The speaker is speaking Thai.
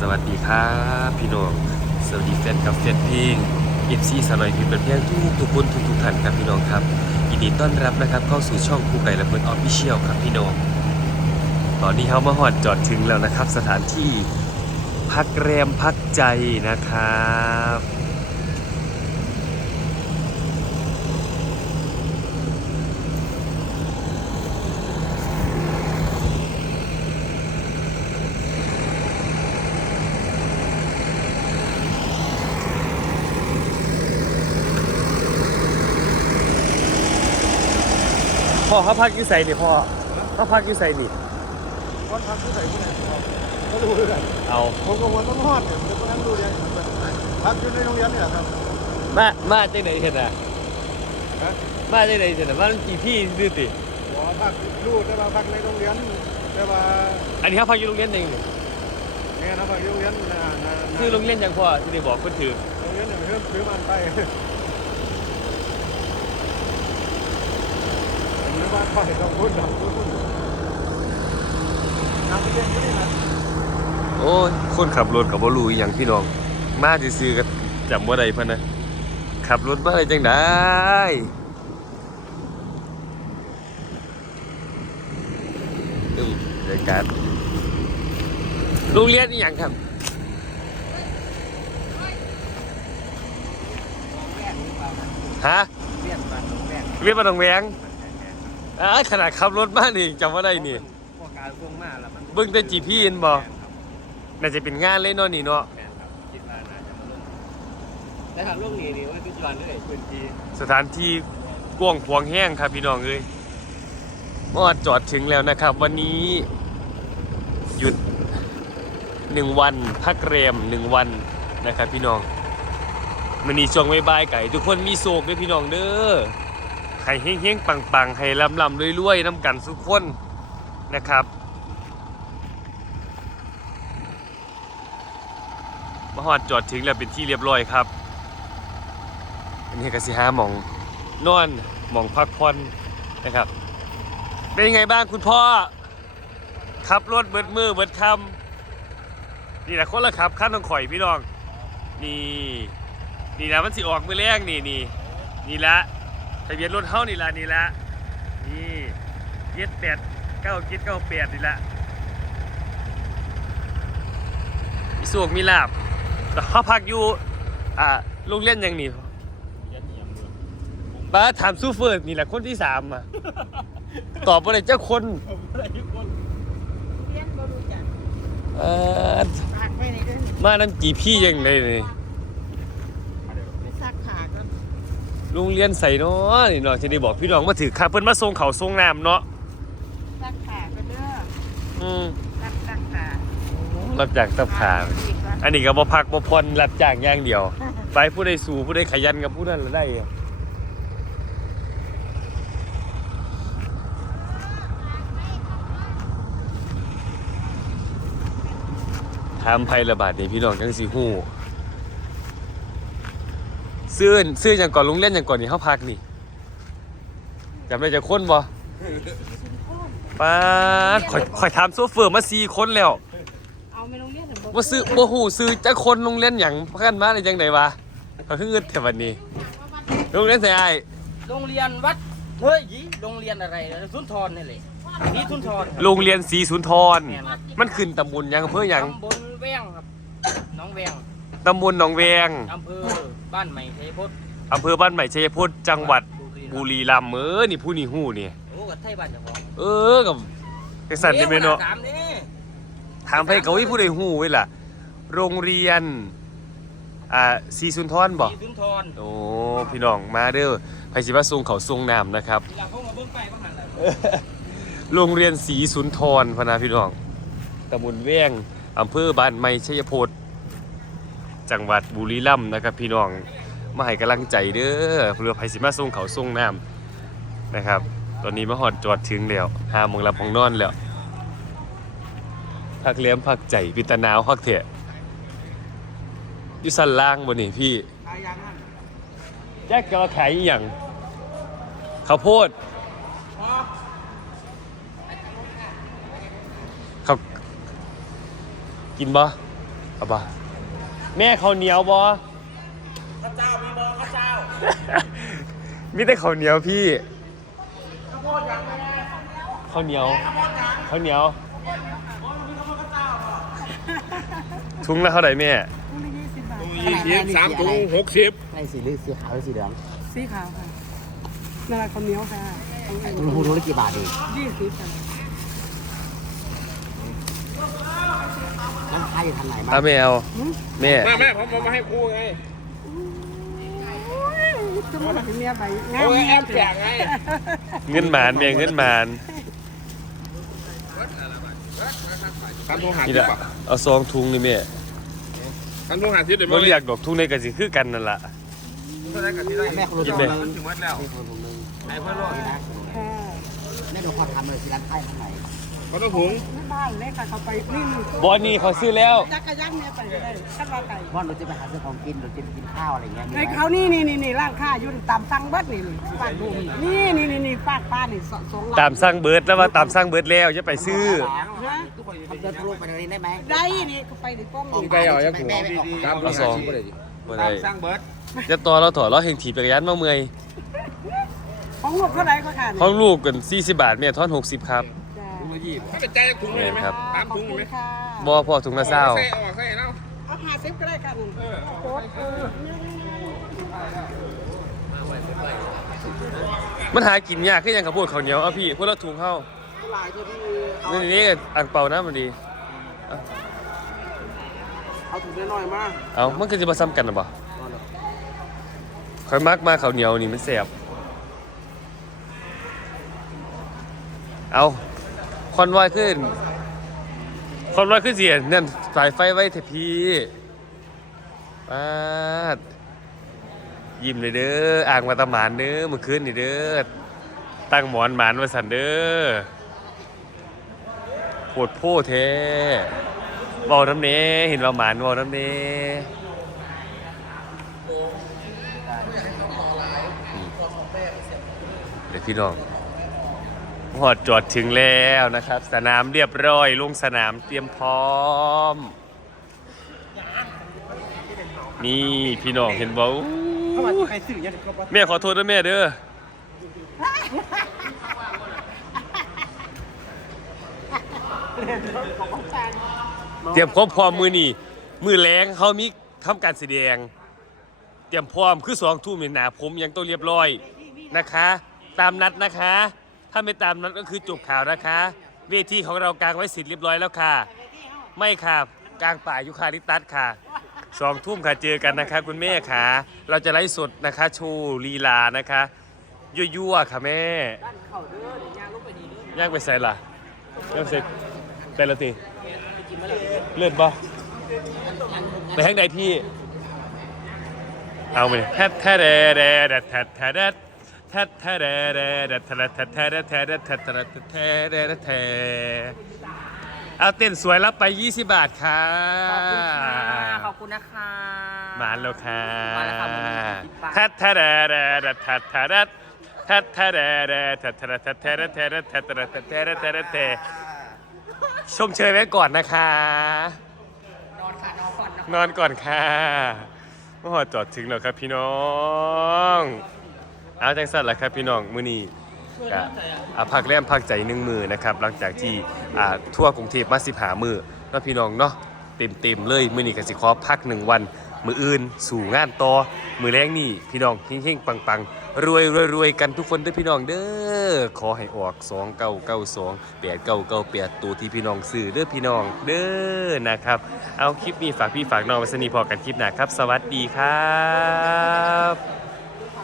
สวัสดีครับพี่น้องสวัสดีแฟนกับแฟนเพลงเอฟซีสลอยพิมพ์เป็นเพียงทุกทุกคนทุกทุกท่านครับพี่น้องครับยินดีต้อนรับนะครับเข้าสู่ช่องคู่ไก่และเพื่อนออฟฟิเชียลครับพี่น้องตอนนี้เขามาหอดจอดถึงแล้วนะครับ สถานที่พักแรมพักใจนะครับ พ่อเขาพักอยี่ใส่นี่พ่อเขาพักอยี่ใส่นี่วันพักที่ไหนที่ไหนก็รู้เลยเอาผมก็วันต้องฮอดเนี่ยเดี๋ยวก็นั่งดูเรียนพักอยู่ในโรงเรียนเนี่ยครับมามาจังไหนเห็นอะฮะมาจังไหนเห็นอะมามันกี่พี่ดื้อติหัวพักรูดได้ว่าพักในโรงเรียนได้ว่าอันนี้เขาพักอยู่โรงเรียนเองนี่เนี่ยนะพักอยู่โรงเรียนนะนะคือโรงเรียนยังพ่อที่ได้บอกคนถือโรงเรียนเนี่ยเพิ่มซื้อมันไป มาเขาเห็นต้องพูดต้องพูดน้ำที่เล่นก็นี่นะโอ้ยคนขับรถกับบรู้อหย่างพี่น้อง มาซื้อๆกันจำว่าใดพันนะ ขับรถมาอะไรจังได้ดูรายการโรงเรียนอหย่างครับ ฮะ เรียนมาโรงเรียนเรียกมาตรงแวง อ่าขนาดขับรถมานี่จำว่าได้นี่ พวกการพวกมาแล้วมันเบิ่งแต่ GP เห็นบ่น่าจะเป็นงานเล่นเนาะนี่เนาะคิดว่าน่าจะมาลงแต่ทางลงนี้นี่ว่าทุกวันเลยพื้นที่สถานที่กว้างขวางแห้งครับพี่น้องเอ้ยมอดจอดถึงแล้วนะครับ วันนี้หยุดหนึ่งวันพักแรมหนึ่งวันนะครับพี่น้องมันนี้ช่วงบายๆไก่ทุกคนมีโศกด้วยพี่น้องเด้อ ให้เฮงๆปังๆให้ลำลำๆรวยๆน้ำกันทุกคนนะครับมาหอดจอดถึงแล้วเป็นที่เรียบร้อยครับอันนี้ก็สิหาหมองนอนหมองพักผ่อนนะครับ เป็นยังไงบ้างคุณพ่อขับรถเบิดมือเบิดคำนี่แหละคนละขับขั้นต้องข่อยพี่น้องนี่นี่แหละมันสิออกมือแรกนี่นี่นี่ละะเบียนรถเฮานี่ละนี่ละนี่เจ็ดแปดเก้าเจ็ดเก้าแปดนี่ละมีสวกมีลาบแต่เขาพักอยู่อ่าโรงเรียนหยังนี่บ้าถามซูเฟอร์นี่แหละคนที่สามอะตอบอะไรเจ้าคนเรียนบ่รู้จักเออฝากไว้ในเด้อมาน้ำกี่พี่ยังไงนี่ไปซักขาก่อน โรงเรียนใส่เนาะนี่เนาะจะได้บอกพี่น้องมาถือค่าเพิ่นมาส่งเขาวส่งน้ำเนาะซักขาก็เด้ออืมรับซักขารับจากตับขาอีกว่าอันนี้ก็บ่พักบ่ผ่อนรับจ้างอย่างเดียว ไปผู้ใดสู่ผู้ใดขยันกับผู้นั้นละได้อะถามภัยระบาดนี่พี่น้องจังสิฮู้ ซื้อซื้ออย่างก่อนโรงเรียนอย่างก่อนนี่เฮาพักนี่จำได้จากคนบ่ป้าดข่อยข่อยถามโซเฟอร์มา4คนแล้วเอาไปโรงเรียนหรือว่าซื้อบ่ฮู้ซื้อจักคนโรงเรียนหยังพากันมาได้จังไดวะเขาคือเงินแต่วันนี้โรงเรียนใส่อ้ายโรงเรียนวัดเฮ้ยยี่โรงเรียนอะไรนะสุนทรนี่แหละนี่สุนทรครับโรงเรียนศรีสุนทรแม่นครับมันขึ้นตำบลหยังอำเภอหยังตำบลแวงครับหน้องแวงตำบลหนองแวงอำเภอ บ้านใหม่ชัยพจน์อำเภอบ้านใหม่ชัยพจน์จังหวัดบุบุรีรีรัมย์เออนี่ผู้นี่ฮู้นี่โอ้กับไทยบ้านเจ้าของเออกับจังซั่นได้แม่นเนาะสามนี่ถามไปเขาอีผู้ใดฮู้เว้ยล่ะ โรงเรียนอ่าศรีสุนทรบ่นี่สุนทรโอ้พี่น้องมาเด้อไผสิมาส่งเขาวส่งน้ำนะครับเวลาเขามาเบิ่งไปบ้างหันเลยโรงเรียนศรีสุนทรพะนาพี่น้องตำบลแว้งอำเภอบ้านไม้ชัยพจน์ จังหวัดบุรีรัมย์นะครับ พี่น้องมาให้กำลังใจเด้อเพื่อไผสิมาส่งเขาส่งน้ำนะครับ ตอนนี้มาหอดจอดถึงแล้วหาหมองรับหมองนอนแล้วพักเลี้ยมพักใจพิตนาวพักเถะอยู่สันล่างบนนี่พี่แจ็คจะมาขายอย่างข้าวโพดพอเขากินบ่เอาปะ แม่ข้าวเหนียวบอ ข้าวเจ้ามีบอข้าวเจ้ามีแต่ข้าวเหนียวพี่ข้าวเหนียวข้าวเหนียวถุงละเท่าไหร่แม่ยี่สิบบาทยี่สิบสามถุงหกสิบในสีเหลืองสีขาวหรือสีเหลืองสีขาวค่ะนาราคนเหนียวค่ะของไอ้คุณรู้ได้กี่บาทเองยี่สิบค่ะ ร้านค้าอยู่ทางไหนบ้างอาแมวแม่แม่แม่ผมเอามาให้ครูไงจะมาถึงเมียไปงาโอ้มยแอบแจกไงเงินหมานแม่เงินหมานสามถุงหานี่สิบละบาทเอาซองถุงนี่แม่สามถุงหาสิบเดี๋ยวบ่เรียกดอกถุงในกะสิคือกันนั่นล่ะ แม่คุณรู้กิจันกได้เลยถึงวัดแล้วนี่คนผมนึงไหนเพื่อนรอดนี่นะค่ะแม่ดูความทำเลยที่ร้านค้าทางไหน เขาต้องถุงไม่บ้านเลยค่ะเขาไปนี่นี่บอนี่เขาซื้อแล้วจักรยานเมียไปก็ได้ขั้นว่าไก่ว่าเราจะไปหาซื้อของกินหรือจะไปกินข้าวอะไรเงี้ยมีไอ้ไหมเขานี่นี่นี่นี่ร้านค้าอยู่ตามสั่งเบิดนี่นี่ป้าดูนี่นี่นี่นี่ป้าป้านี่สองสองร้านตามสร้างเบิร์ดแล้วว่าตามสร้างเบิร์ดแล้วจะไปซื้อนะทำเดินทะลุไปตรงนี้ได้ไหมได้นี่ก็ไปในป้อมนี่ไก่เอายังถุงแม่ไม่ออกสามถุงเอาสหาองสิบก็ได้ดิบ่ตาได้มสร้างเบิร์ดจะต่อเราถอดเราเห็นถีบจักรยานมาเมื่อยของลูกเท่าไหร่ก็ค่ะห้องลูกกัน40 บาทแม่ทอน 60 ครับจ้าถุง ละยี่สิบถ้าเป็นใจถุงเลยไหมครับสามถุงขอบไหมค่ะบ่พอถุงละเศร้าใส่เอาอกใส่เอาเอาหาซิก็ได้กันโคตรเออมันหากินยากคือหยังกับพวกข้าวเหนียวเอาพี่พวกเราถุงเข้าหลายตัวที่นี่นี่อ่างเปานะมันดี เอาถุงน้อยๆมาเอามันก็จะมาซ้ำกันหรือบ่าคอยมักมาข้าวเหนียวนี่มันแสบเอา คอนวอยขึ้น คอนวอยขึ้นเสียนั่นสายไฟไว้เถอะพี่ปาดยิ้มเลยเด้ออ่างมาตะหมานเด้อเมื่อคืนนี่เด้อ ตั้งหมอนหมานไว้สันเด้อปวดโพแท้เบาน้ำเน้เห็นเราหมานเบาน้ำเน้เดี๋ยวพี่น้อง หอดจอดถึงแล้วนะครับ สนามเรียบร้อยลงสนามเตรียมพร้อม นี่พี่น้องเห็นบ่าแม่ขอโทษนะแม่เด้อเตรียมพร้อมพร้อมมือนี่มือแรงเขามีทำการแสดง เตรียมพร้อมคือสองทุ่มเห็นหนาผมยังต้องเรียบร้อยนะคะ ตามนัดนะคะ ถ้าไม่ตามนัดก็คือจบข่าวนะคะ เวทีของเรากางไว้สิทธิ์เรียบร้อยแล้วค่ะ ไม่ค่ะกลางป่ายุคาลิปตัสค่ะสองทุ่มค่ะเจอกันนะคะ คุณแม่ค่ะ เราจะไลฟ์สดนะคะโชว์ลีลานะคะยั่วๆค่ะแม่ย่างไปใส่ล่ะย่างเสร็จไปและตีเลือดบ่ไปแห้งใดพี่ เอาไปแทดแทดแดดแดดแทดแทด แดดแทดแทดแดดแดดแทดแทดแทดแดดแทดแทดแทดแทดแทดแดดแทดเอาเต้นสวยรับไป 20 บาทค่ะขอบคุณนะคะมาแล้วค่ะมาแล้วครับ20บาทแทดแทดแดดแดดแทดแทดแดดแทดแทดแดดแทดแทดแทดแทดแทดแทดแทดแทดแทดแทดแทดชมเชยไว้ก่อนนะคะ นอนค่ะนอนก่อนนอนก่อนค่ะเมื่อหอจอดถึงแล้วครับพี่น้อง เอาจังสันละครับพี่น้องมื้อนี้ก็อ่าพักแรมพักใจหนึ่งมือนะครับหลังจากที่อ่าทั่วกรุงเทพมาสิบหามือเนาะพี่น้องเนาะเต็มเต็มๆเลยมื้อนี้ก็สิขอพักหนึ่งวัน มืออื่นสู่งานต่อมือแรงนี่พี่น้องเฮงๆปังๆรวยรวยรวยกันทุกคนเด้อพี่น้องเด้อขอให้ออก2 9 9 2 8 9 9 8ตัวที่พี่น้องซื้อเด้อพี่น้องเด้อนะครับเอาคลิปนี้ฝากพี่ฝากน้องไว้สนีพอกันคลิปหน้าครับ สวัสดีครับ